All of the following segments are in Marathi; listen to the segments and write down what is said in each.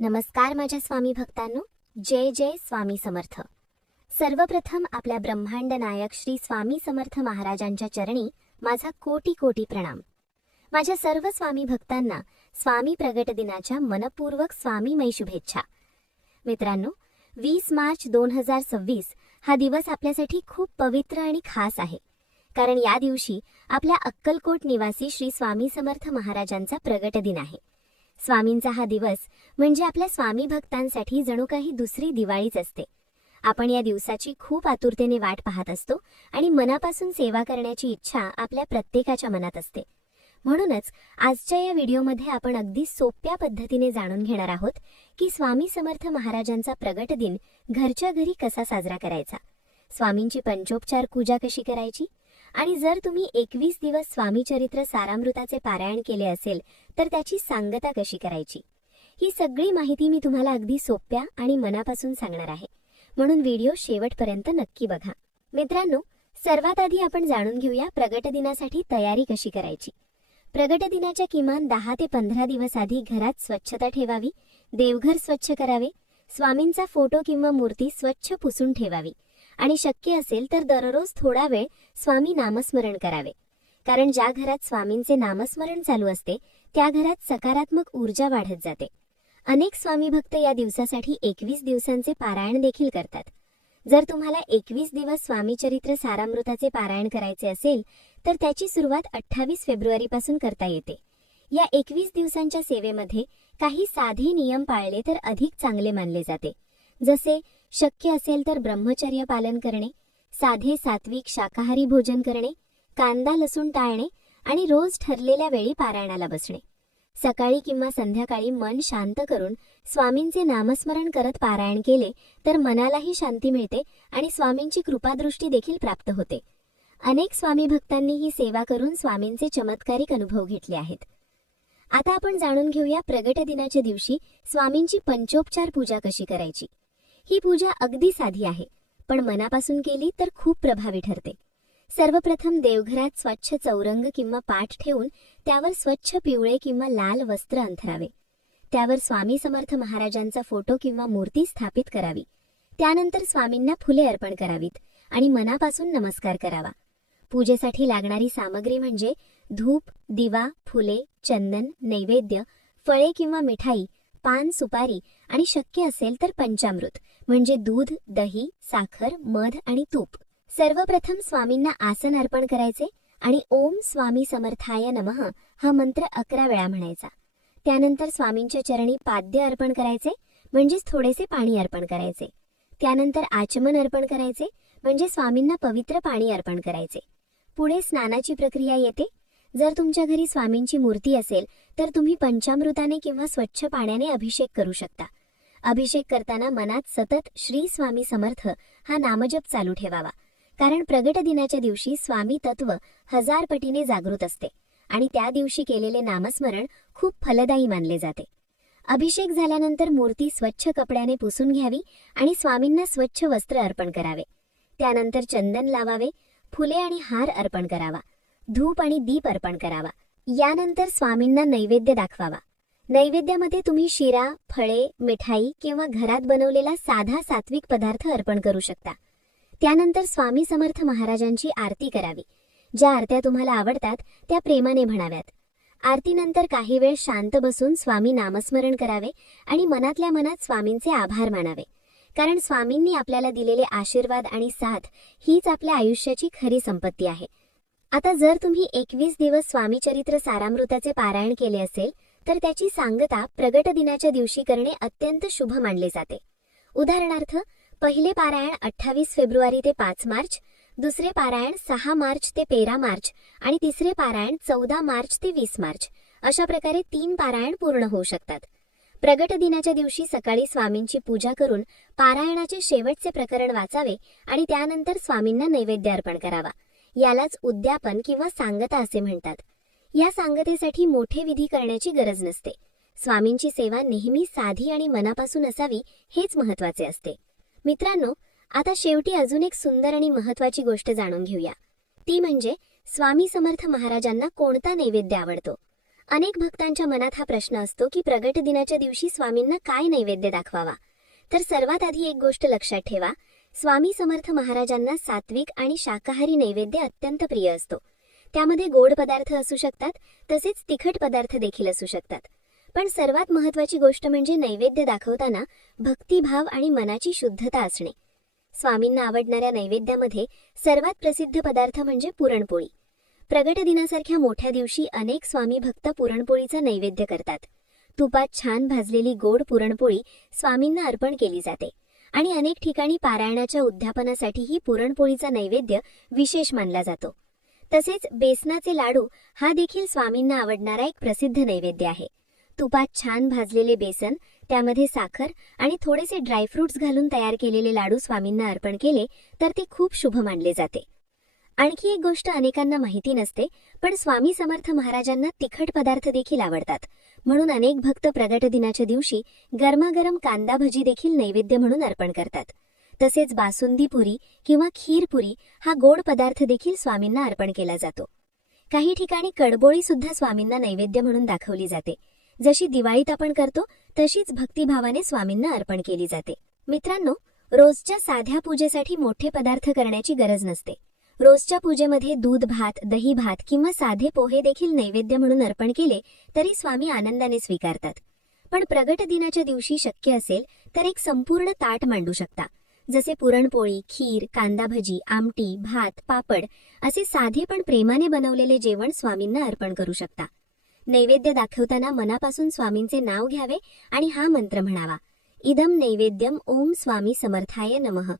नमस्कार माझ्या स्वामी भक्तांनो, जय जय स्वामी समर्थ। सर्वप्रथम आपल्या ब्रह्मांड नायक श्री स्वामी समर्थ महाराजांच्या चरणी माझा कोटी कोटी प्रणाम। माझ्या सर्व स्वामी भक्तांना स्वामी प्रगट दिनाच्या मनपूर्वक स्वामीमय शुभेच्छा। मित्रांनो, 20 मार्च 2026 हा दिवस आपल्यासाठी खूप पवित्र आणि खास आहे, कारण या दिवशी आपल्या अक्कलकोट निवासी श्री स्वामी समर्थ महाराजांचा प्रगट दिन आहे। स्वामींचा हा दिवस म्हणजे आपल्या स्वामी भक्तांसाठी जणू काही दुसरी दिवाळीच असते। आपण या दिवसाची खूप आतुरतेने वाट पाहत असतो आणि मनापासून सेवा करण्याची इच्छा आपल्या प्रत्येकाच्या मनात असते। म्हणूनच आजच्या या व्हिडिओमध्ये आपण अगदी सोप्या पद्धतीने जाणून घेणार आहोत की स्वामी समर्थ महाराजांचा प्रगट दिन घरच्या घरी कसा साजरा करायचा, स्वामींची पंचोपचार पूजा कशी करायची, आणि जर तुम्ही 21 दिवस स्वामी चरित्र सारामृताचे पारायण केले असेल तर त्याची सांगता कशी करायची, ही सगळी माहिती मी तुम्हाला अगदी सोप्या आणि मनापासून सांगणार आहे। म्हणून व्हिडिओ शेवटपर्यंत नक्की बघा। मित्रांनो, सर्वात आधी आपण जाणून घेऊया प्रगट दिनासाठी तयारी कशी करायची। प्रगट दिनाच्या किमान 10 ते 15 दिवस आधी घरात स्वच्छता ठेवावी, देवघर स्वच्छ करावे, स्वामींचा फोटो किंवा मूर्ती स्वच्छ पुसून ठेवावी आणि शक्य असेल तर दररोज थोडा वेळ स्वामी नामस्मरण करावे, कारण ज्या घरात स्वामींचे नामस्मरण चालू असते त्या घरात सकारात्मक ऊर्जा वाढत जाते। अनेक स्वामी भक्त या दिवसासाठी 21 दिवसांचे पारायण देखील करतात। जर तुम्हाला 21 दिवस स्वामी चरित्र सारामृताचे पारायण करायचे असेल तर त्याची सुरुवात 28 फेब्रुवारीपासून करता येते। या 21 दिवसांच्या सेवेमध्ये काही साधे नियम पाळले तर अधिक चांगले मानले जाते, जसे शक्य असेल तर ब्रह्मचर्य पालन करणे, साधे सात्विक शाकाहारी भोजन करणे, कांदा लसूण टाळणे आणि रोज ठरलेल्या वेळी पारायणाला बसणे। सकाळी किंवा संध्याकाळी मन शांत करून स्वामींचे नामस्मरण करत पारायण केले तर मनालाही शांती मिळते आणि स्वामींची कृपादृष्टी देखील प्राप्त होते। अनेक स्वामी भक्तांनी ही सेवा करून स्वामींचे चमत्कारिक अनुभव घेतले आहेत। आता आपण जाणून घेऊया प्रगट दिनाच्या दिवशी स्वामींची पंचोपचार पूजा कशी करायची। ही पूजा अगदी साधी आहे, पण मनापासून केली तर खूप प्रभावी ठरते। सर्वप्रथम देवघरात स्वच्छ चौरंग किंवा पाट ठेवून त्यावर स्वच्छ पिवळे किंवा लाल वस्त्र अंथरावे। त्यावर स्वामी समर्थ महाराजांचा फोटो किंवा मूर्ती स्थापित करावी। त्यानंतर स्वामींना फुले अर्पण करावीत आणि मनापासून नमस्कार करावा। पूजेसाठी लागणारी सामग्री म्हणजे धूप, दिवा, फुले, चंदन, नैवेद्य, फळे किंवा मिठाई, पान, सुपारी आणि शक्य असेल तर पंचामृत म्हणजे दूध, दही, साखर, मध आणि तूप। सर्वप्रथम स्वामींना आसन अर्पण करायचे आणि ओम स्वामी समर्थाय नमः हा मंत्र 11 वेळा म्हणायचा। त्यानंतर स्वामींच्या चरणी पाद्य अर्पण करायचे, म्हणजेच थोडेसे पाणी अर्पण करायचे। त्यानंतर आचमन अर्पण करायचे, म्हणजे स्वामींना पवित्र पाणी अर्पण करायचे। पुढे स्नानाची प्रक्रिया येते। जर तुमच्या घरी स्वामींची मूर्ती असेल तर तुम्ही पंचामृताने किंवा स्वच्छ पाण्याने अभिषेक करू शकता। अभिषेक करताना मनात सतत श्री स्वामी समर्थ हा नामजप चालू ठेवावा, कारण प्रगट दिनाच्या दिवशी स्वामी तत्व 1000 पटीने जागृत असते आणि त्या दिवशी केलेले नामस्मरण खूप फलदायी मानले जाते। अभिषेक झाल्यानंतर मूर्ती स्वच्छ कपड्याने पुसून घ्यावी आणि स्वामींना स्वच्छ वस्त्र अर्पण करावे। त्यानंतर चंदन लावावे, फुले आणि हार अर्पण करावा, धूप आणि दीप अर्पण करावा। यानंतर स्वामींना नैवेद्य दाखवावा। नैवेद्यामध्ये तुम्ही शिरा, फळे, मिठाई किंवा घरात बनवलेला साधा सात्विक पदार्थ अर्पण करू शकता। त्यानंतर स्वामी समर्थ महाराजांची आरती करावी। ज्या आरत्या तुम्हाला आवडतात त्या प्रेमाने म्हणाव्यात। आरतीनंतर काही वेळ शांत बसून स्वामी नामस्मरण करावे आणि मनातल्या मनात स्वामींचे आभार मानावे, कारण स्वामींनी आपल्याला दिलेले आशीर्वाद आणि साथ हीच आपल्या आयुष्याची खरी संपत्ती आहे। आता जर तुम्ही 21 दिवस स्वामी चरित्र सारामृताचे पारायण केले असेल तर त्याची सांगता प्रगट दिनाच्या दिवशी करणे अत्यंत शुभ मानले जाते। उदाहरणार्थ, पहिले पारायण 28 फेब्रुवारी ते 5 मार्च, दुसरे पारायण 6 मार्च ते 13 मार्च आणि तिसरे पारायण 14 मार्च ते 20 मार्च, अशा प्रकारे 3 पारायण पूर्ण होऊ शकतात। प्रगट दिनाच्या दिवशी सकाळी स्वामींची पूजा करून पारायणाचे शेवटचे प्रकरण वाचावे आणि त्यानंतर स्वामींना नैवेद्य अर्पण करावा। यालाच उद्यापन किंवा सांगता असे म्हणतात। या सांगतेसाठी मोठे विधी करण्याची गरज नसते। स्वामींची सेवा नेहमी साधी आणि मनापासून असावी हेच महत्त्वाचे असते। मित्रांनो, आता शेवटी अजून एक सुंदर आणि महत्त्वाची गोष्ट जाणून घेऊया, ती म्हणजे स्वामी समर्थ महाराजांना कोणता नैवेद्य आवडतो। अनेक भक्तांच्या मनात हा प्रश्न असतो की प्रगट दिनाच्या दिवशी स्वामींना काय नैवेद्य दाखवावा. तर सर्वात आधी एक गोष्ट लक्षात ठेवा, स्वामी समर्थ महाराजांना सात्विक आणि शाकाहारी नैवेद्य अत्यंत प्रिय असतो. त्यामध्ये गोड पदार्थ असू शकतात, तसेच तिखट पदार्थ देखील असू शकतात. पण सर्वात महत्त्वाची गोष्ट म्हणजे नैवेद्य दाखवताना भक्तिभाव आणि मनाची शुद्धता असणे. स्वामींना आवडणाऱ्या नैवेद्यामध्ये सर्वात प्रसिद्ध पदार्थ म्हणजे पुरणपोळी. प्रगट दिनासारख्या मोठ्या दिवशी अनेक स्वामी भक्त पुरणपोळीचा नैवेद्य करतात. तुपात छान भाजलेली गोड पुरणपोळी स्वामींना अर्पण केली जाते आणि अनेक ठिकाणी पारायणाच्या उद्यापनासाठीही पुरणपोळीचा नैवेद्य विशेष मानला जातो. तसेच बेसनाचे लाडू हा देखील स्वामींना आवडणारा एक प्रसिद्ध नैवेद्य आहे. तुपात छान भाजलेले बेसन, त्यामध्ये साखर आणि थोडेसे ड्रायफ्रुट्स घालून तयार केलेले लाडू स्वामींना अर्पण केले तर ते खूप शुभ मानले जाते. आणखी एक गोष्ट अनेकांना माहिती नसते, पण स्वामी समर्थ महाराजांना तिखट पदार्थ देखील आवडतात. म्हणून अनेक भक्त प्रगट दिनाच्या दिवशी गरमागरम कांदा भजी देखील नैवेद्य म्हणून अर्पण करतात. तसेच बासुंदी पुरी किंवा खीर पुरी हा गोड पदार्थ देखील स्वामींना अर्पण केला जातो. काही ठिकाणी कडबोळी सुद्धा स्वामींना नैवेद्य म्हणून दाखवली जाते. जशी दिवाळीत आपण करतो तशीच भक्तिभावाने स्वामींना अर्पण केली जाते. मित्रांनो, रोजच्या साध्या पूजेसाठी मोठे पदार्थ करण्याची गरज नसते. रोजच्या पूजेमध्ये दूध भात, दही भात किंवा साधे पोहे देखील नैवेद्य म्हणून अर्पण केले तरी स्वामी आनंदाने स्वीकारतात. पण प्रगट दिनाच्या दिवशी शक्य असेल तर एक संपूर्ण ताट मांडू शकता. जसे पुरणपोळी, खीर, कांदा भजी, आमटी, भात, पापड असे साधे पण प्रेमाने बनवलेले जेवण स्वामींना अर्पण करू शकता. नैवेद्य दाखवताना मनापासून स्वामींचे नाव घ्यावे आणि हा मंत्र म्हणावा, इदम नैवेद्यम ओम स्वामी समर्थाय नमः.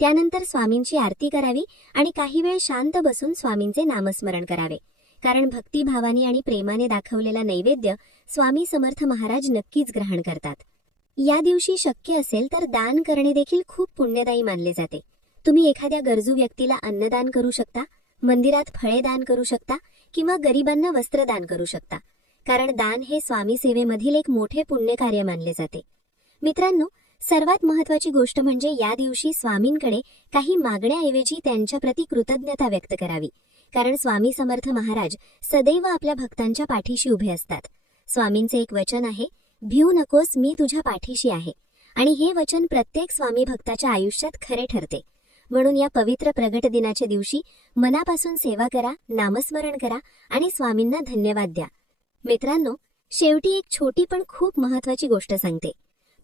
त्यानंतर स्वामींची आरती करावी आणि काही वेळ शांत बसून स्वामींचे नामस्मरण करावे. कारण भक्तिभावाने आणि प्रेमाने दाखवलेला नैवेद्य स्वामी समर्थ महाराज नक्कीच ग्रहण करतात. या दिवशी शक्य असेल तर दान करणे देखील खूप पुण्यदायी मानले जाते. तुम्ही एखाद्या गरजू व्यक्तीला अन्नदान करू शकता, मंदिरात फळे दान करू शकता किंवा गरिबांना वस्त्रदान करू शकता. कारण दान हे स्वामी सेवेमधील एक मोठे पुण्यकार्य मानले जाते. मित्रांनो, सर्वात महत्त्वाची गोष्ट म्हणजे या दिवशी स्वामींकडे काही मागण्याऐवजी त्यांच्याप्रती कृतज्ञता व्यक्त करावी. कारण स्वामी समर्थ महाराज सदैव आपल्या भक्तांच्या पाठीशी उभे असतात. स्वामींचे एक वचन आहे, भिऊ नकोस, मी तुझ्या पाठीशी आहे. आणि हे वचन प्रत्येक स्वामी भक्ताच्या आयुष्यात खरे ठरते. म्हणून या पवित्र प्रगट दिनाच्या दिवशी मनापासून सेवा करा, नामस्मरण करा आणि स्वामींना धन्यवाद द्या. मित्रांनो, शेवटी एक छोटी पण खूप महत्त्वाची गोष्ट सांगते.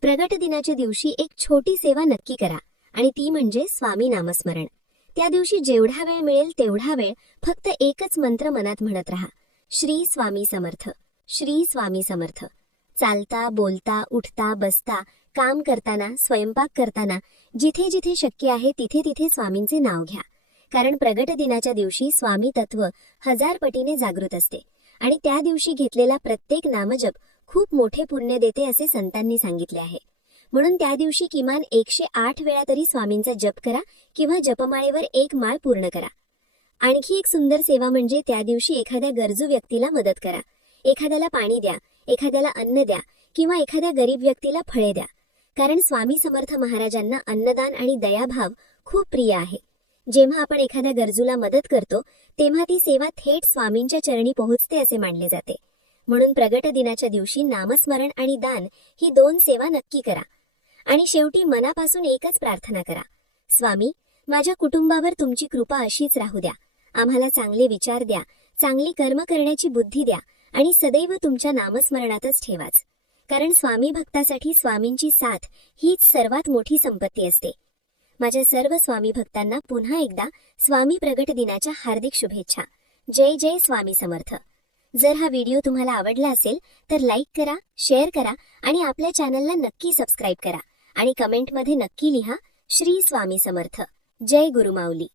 प्रगट दिनाच्या दिवशी एक छोटी सेवा नक्की करा आणि ती म्हणजे स्वामी नामस्मरण. त्या दिवशी जेवढा वेळ मिळेल तेवढा वेळ फक्त एकच मंत्र मनात म्हणत राहा, श्री स्वामी समर्थ, श्री स्वामी समर्थ. चालता, बोलता, उठता, बसता, काम करताना, स्वयंपाक करताना जिथे जिथे शक्य आहे तिथे तिथे स्वामींचे नाव घ्या. कारण प्रगट दिनाच्या दिवशी स्वामी तत्व 1000 पटीने जागृत असते आणि त्या दिवशी घेतलेला प्रत्येक नामजप खूप मोठे पुण्य देते असे संतांनी सांगितले आहे. म्हणून त्या दिवशी किमान 108 वेळा तरी स्वामींचा जप करा किंवा जपमाळेवर एक माळ पूर्ण करा. आणखी एक सुंदर सेवा म्हणजे त्या दिवशी एखाद्या गरजू व्यक्तीला मदत करा. एखाद्याला पाणी द्या, एखाद्याला अन्न द्या किंवा एखाद्या गरीब व्यक्तीला फळे द्या. कारण स्वामी समर्थ महाराजांना अन्नदान आणि दयाभाव खूप प्रिय आहे. जेव्हा आपण एखाद्या गरजूला मदत करतो तेव्हा ती सेवा थेट स्वामींच्या चरणी पोहोचते असे मानले जाते. म्हणून प्रगट दिनाच्या दिवशी नामस्मरण आणि दान ही 2 सेवा नक्की करा. आणि शेवटी मनापासून एकच प्रार्थना करा, स्वामी, माझ्या कुटुंबावर तुमची कृपा अशीच राहू द्या. आम्हाला चांगले विचार द्या, चांगली कर्म करण्याची बुद्धी द्या आणि सदैव तुमच्या नामस्मरणातच ठेवाच. कारण स्वामी भक्तासाठी स्वामींची साथ हीच सर्वात मोठी संपत्ती असते. माझ्या सर्व स्वामी भक्तांना पुन्हा एकदा स्वामी प्रगट दिनाच्या हार्दिक शुभेच्छा. जय जय स्वामी समर्थ. जर हा व्हिडिओ तुम्हाला आवडला असेल तर लाईक करा, शेअर करा आणि आपल्या चॅनलला नक्की सबस्क्राईब करा आणि कमेंटमध्ये नक्की लिहा, श्री स्वामी समर्थ. जय गुरुमाऊली.